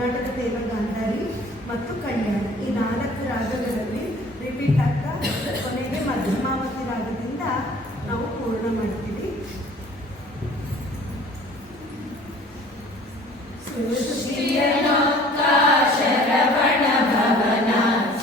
ಕರ್ನಾಟಕ ದೇವ ಗಾಂಧಾರಿ ಮತ್ತು ಕಲ್ಯಾಣ ಈ 4 ರಾಗಗಳಲ್ಲಿ ರಿಪೀಟ್ ಆಗ್ತಾ ಕೊನೆಗೆ ಮಧ್ಯಮಾವತಿ ರಾಗದಿಂದ ನಾವು ಪೂರ್ಣ ಮಾಡ್ತೀವಿ. ಶರವಣ ಭವನ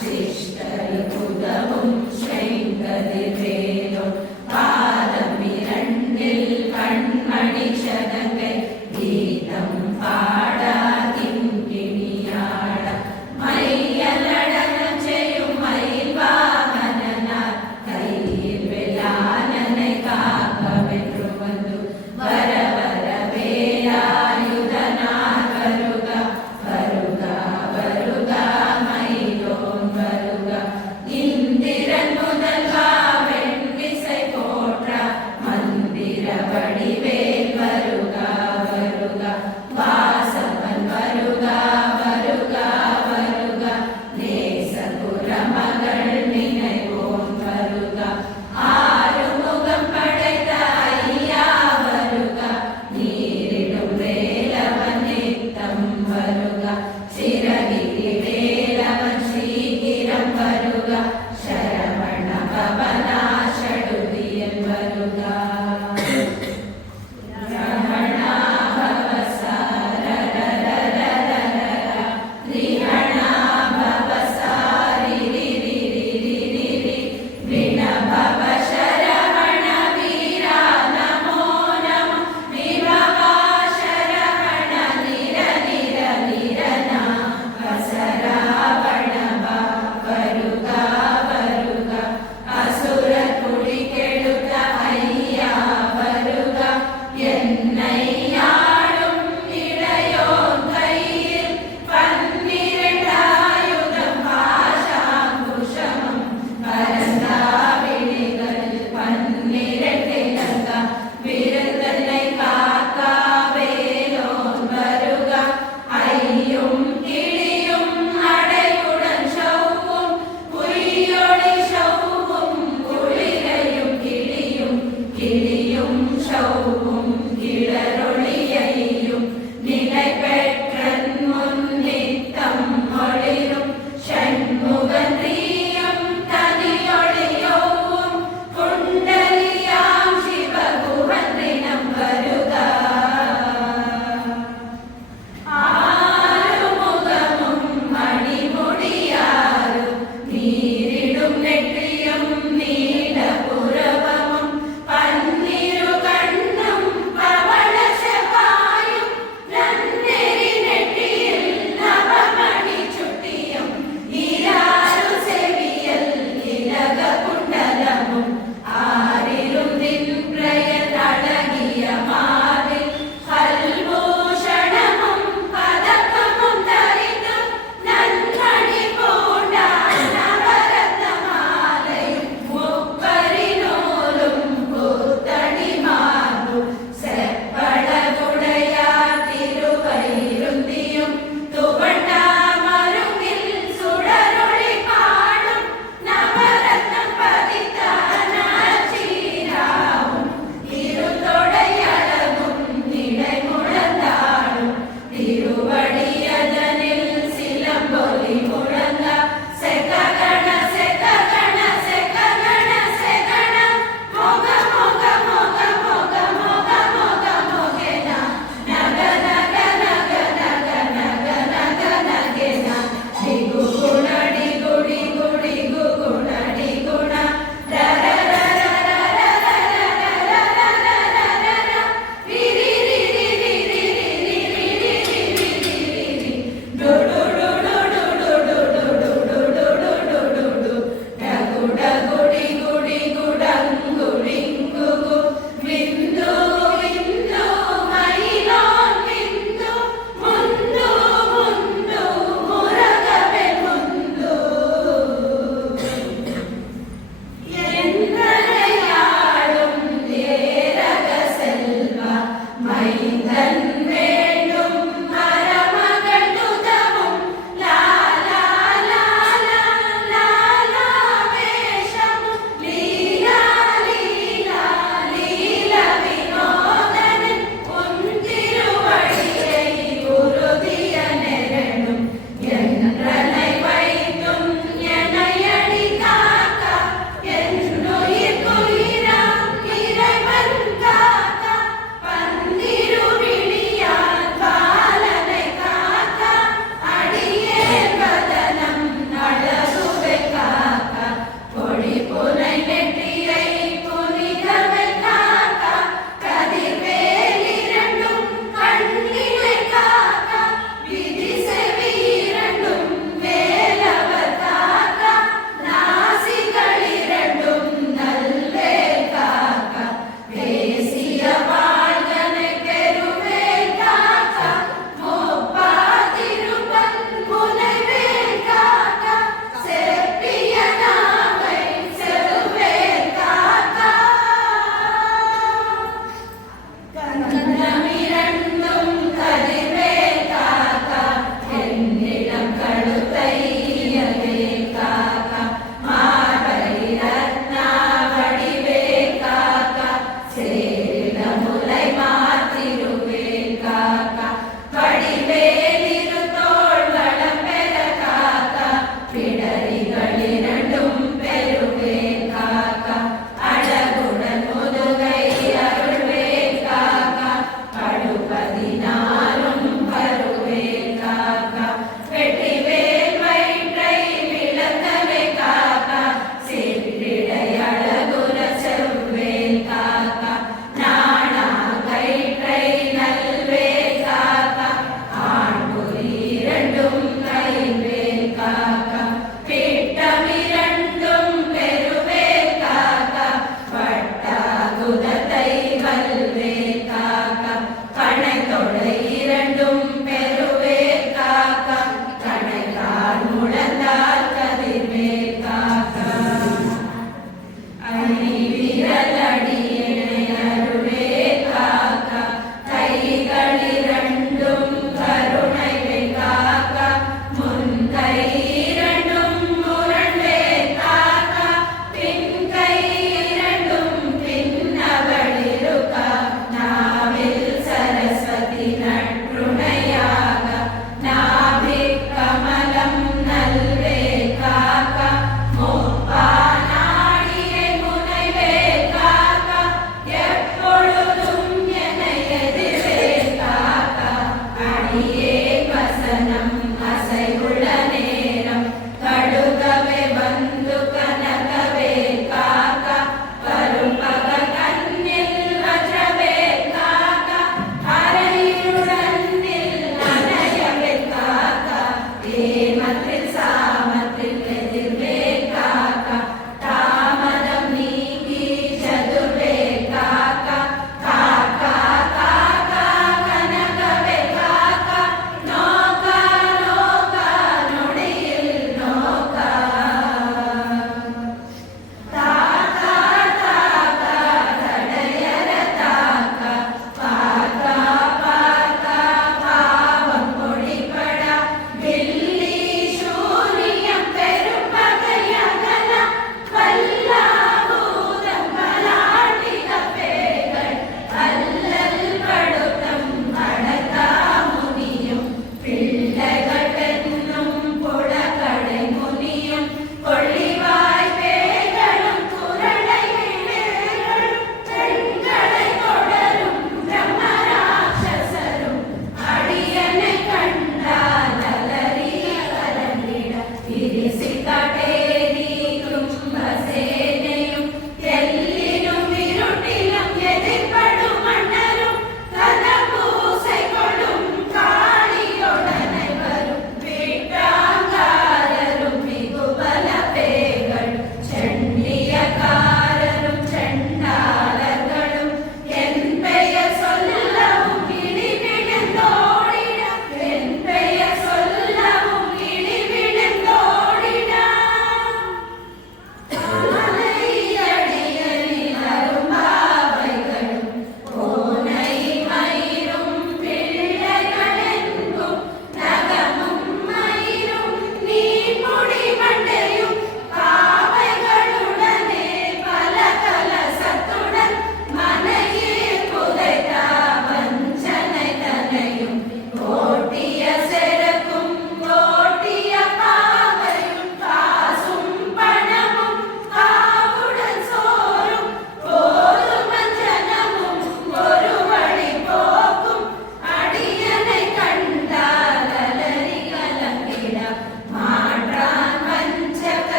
ಶಿಷ್ಟರು ಕುದவும் ಶ್ರೈಂಗದಿರೇನೋ பாதமிரண்டில் கண்மணி சதங்கை கீதம் பாட கிங்கிணியாட மையலடனம் செய்யும் மயில் வாகனனார் கையில் வெள்ளானனை காக்கவென்று வந்து வர வர வேலாயுதனார் வருக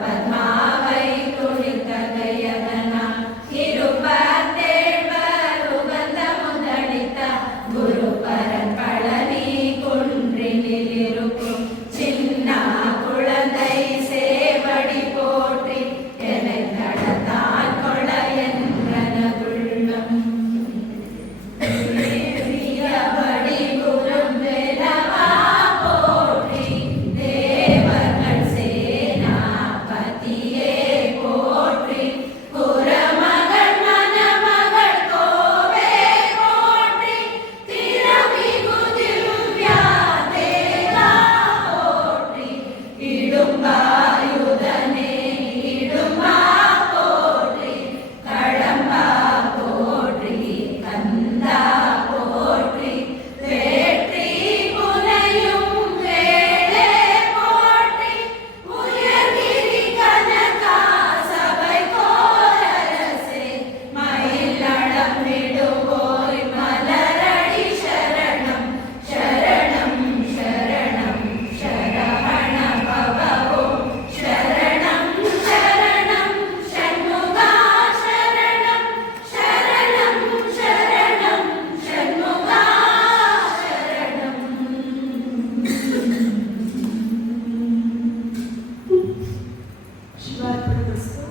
ಪದ್ಮಾವೈ ತುಳಿತ ಗಯದನ ತಿರುಪತ್ತೇಳ್ವರು ಬಂದ ಮುದಡಿತ ಗುರು ಪರಂಪಳನಿ ಕುಂಡ್ರಿ ನಿಲಿರುಕು ಚಿನ್ನ ಕುಳದೈ ಸೇವಡಿ போற்றி எனை நடத்தான் கொள என்றன உள்ளம் தேவியபடி குரும் வேலவா போற்றி தேவர்கள் சேனாபதியே போற்றி குரமகள் மணமகள் கோவே போற்றி திரவிகுதில் வியாதேகா போற்றி இடும்பாயுதனே இடும்பா போற்றி கடம்பா போற்றி கந்தா போற்றி வேற்றி புனையும் வேளே போற்றி உயர்கிரி கனகா சபை கோரரசே மயிலடம் விடுவோய் மலரடி சரணம் சரணம் சரணம் சரவண பவோ சரணம் சரணம் ஷண்முகா சரணம் சரணம் சரணம் ஷண்முகா சரணம் ಶಿವಾರ್ಪಣಮಸ್ತು.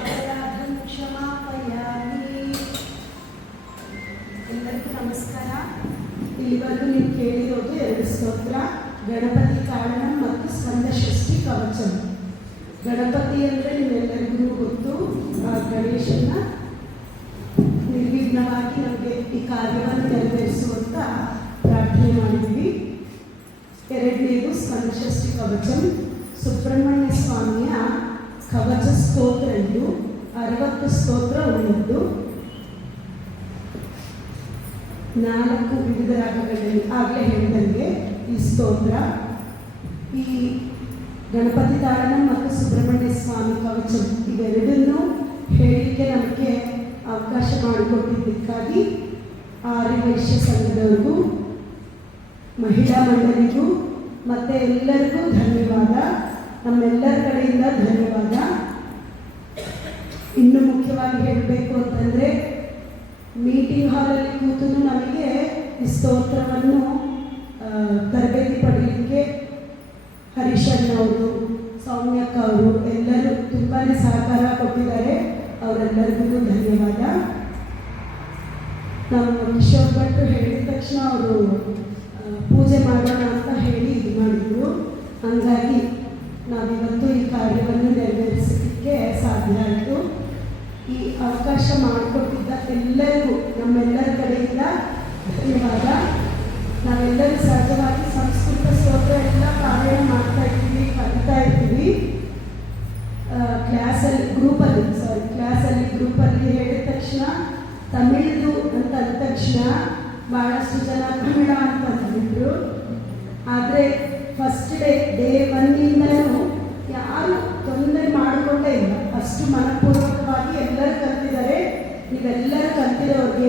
ಅಪರಾಧಂ ಕ್ಷಮಾಪಯಾಮಿ. ಎಲ್ಲರಿಗೂ ನಮಸ್ಕಾರ. ಇಲ್ಲಿವರೆಗೂ ನೀವು ಕೇಳಿರೋದು 2 ಸ್ತೋತ್ರ, ಗಣಪತಿ ಕಾರಣಂ ಮತ್ತು ಸ್ಕಂದ ಷಷ್ಠಿ ಕವಚಂ. ಗಣಪತಿ ಅಂದರೆ ನಿಮ್ಮೆಲ್ಲರಿಗೂ ಗೊತ್ತು, ಆ ಗಣೇಶನ ನಿರ್ವಿಘ್ನವಾಗಿ ನಮಗೆ ಈ ಕಾರ್ಯವನ್ನು ನೆರವೇರಿಸುವಂತ ಪ್ರಾರ್ಥನೆ ಮಾಡಿದ್ದೀವಿ. 2ನೇದು ಸ್ಕಂದ ಷಷ್ಠಿ ಕವಚಂ. ಸುಬ್ರಹ್ಮಣ್ಯ ಸ್ವಾಮಿಯ ಕವಚ ಸ್ತೋತ್ರ ಇದು. 60 ಸ್ತೋತ್ರ ಉಳಿದ್ದು 4 ವಿವಿಧ ರಾಗಗಳಲ್ಲಿ ಆಗಲೇ ಹೇಳಿದಂಗೆ ಈ ಸ್ತೋತ್ರ. ಈ ಗಣಪತಿ ತಾರಣಂ ಮತ್ತು ಸುಬ್ರಹ್ಮಣ್ಯ ಸ್ವಾಮಿ ಕವಚಂ ಇವೆರಡನ್ನೂ ಹೇಳಲಿಕ್ಕೆ ನಮಗೆ ಅವಕಾಶ ಮಾಡಿಕೊಟ್ಟಿದ್ದಕ್ಕಾಗಿ ಆರ್ಯವೈಶ್ಯ ಸಂಘದವ್ರಿಗೂ ಮಹಿಳಾ ಮಂಡಳಿಗೂ ಮತ್ತು ಎಲ್ಲರಿಗೂ ಧನ್ಯವಾದ. ನಮ್ಮೆಲ್ಲರ ಕಡೆಯಿಂದ ಧನ್ಯವಾದ. ಇನ್ನು ಮುಖ್ಯವಾಗಿ ಹೇಳಬೇಕು ಅಂತಂದರೆ, ಮೀಟಿಂಗ್ ಹಾಲಲ್ಲಿ ಕೂತು ನಮಗೆ ಈ ಸ್ತೋತ್ರವನ್ನು ತರಬೇತಿ ಪಡೆಯಲಿಕ್ಕೆ ಹರೀಶಣ್ಣ ಅವರು, ಸೌಮ್ಯಕ್ಕ ಅವರು ಎಲ್ಲರೂ ತುಂಬಾ ಸಹಕಾರ ಕೊಟ್ಟಿದ್ದಾರೆ. ಅವರೆಲ್ಲರಿಗೂ ಧನ್ಯವಾದ. ನಮ್ಮ ಕಿಶೋರ್ ಭಟ್ರು ಹೇಳಿದ ತಕ್ಷಣ ಅವರು ಪೂಜೆ ಮಾಡೋಣ ಅಂತ ಹೇಳಿ ಇದು ಮಾಡಿದ್ರು. ಹಾಗಾಗಿ ನಾವಿವತ್ತು ಈ ಕಾರ್ಯವನ್ನು ನೆರವೇರಿಸಲಿಕ್ಕೆ ಸಾಧ್ಯ ಆಯಿತು. ಈ ಅವಕಾಶ ಮಾಡಿಕೊಟ್ಟಿದ್ದ ಎಲ್ಲರಿಗೂ ನಮ್ಮೆಲ್ಲರ ಕಡೆಯಿಂದ ಧನ್ಯವಾದ. ನಾವೆಲ್ಲರೂ ಸಹಜವಾಗಿ ಸಂಸ್ಕೃತ ಸ್ತೋತ್ರ ಎಲ್ಲ ಪಾರಾಯಣ ಮಾಡ್ತಾ ಇರ್ತೀವಿ, ಕಲಿತಾ ಇರ್ತೀವಿ. ಕ್ಲಾಸಲ್ಲಿ ಗ್ರೂಪಲ್ಲಿ ಹೇಳಿದ ತಕ್ಷಣ ತಮಿಳ್ದು ಅಂತ ಅಂದ ತಕ್ಷಣ ಭಾಳಷ್ಟು ಜನ ತಮಿಳ ಅಂತ ಅಂದಿದ್ರು. ಆದರೆ ಫಸ್ಟ್ ಡೇ 1 ಯಾರು ತೊಂದರೆ ಮಾಡಿಕೊಂಡೇ ಇಲ್ಲ. ಅಷ್ಟು ಮನಪೂರ್ವಕವಾಗಿ ಎಲ್ಲರೂ ಕಲ್ತಿದ್ದಾರೆ. ನೀವೆಲ್ಲರೂ ಕಲ್ತಿರೋರಿಗೆ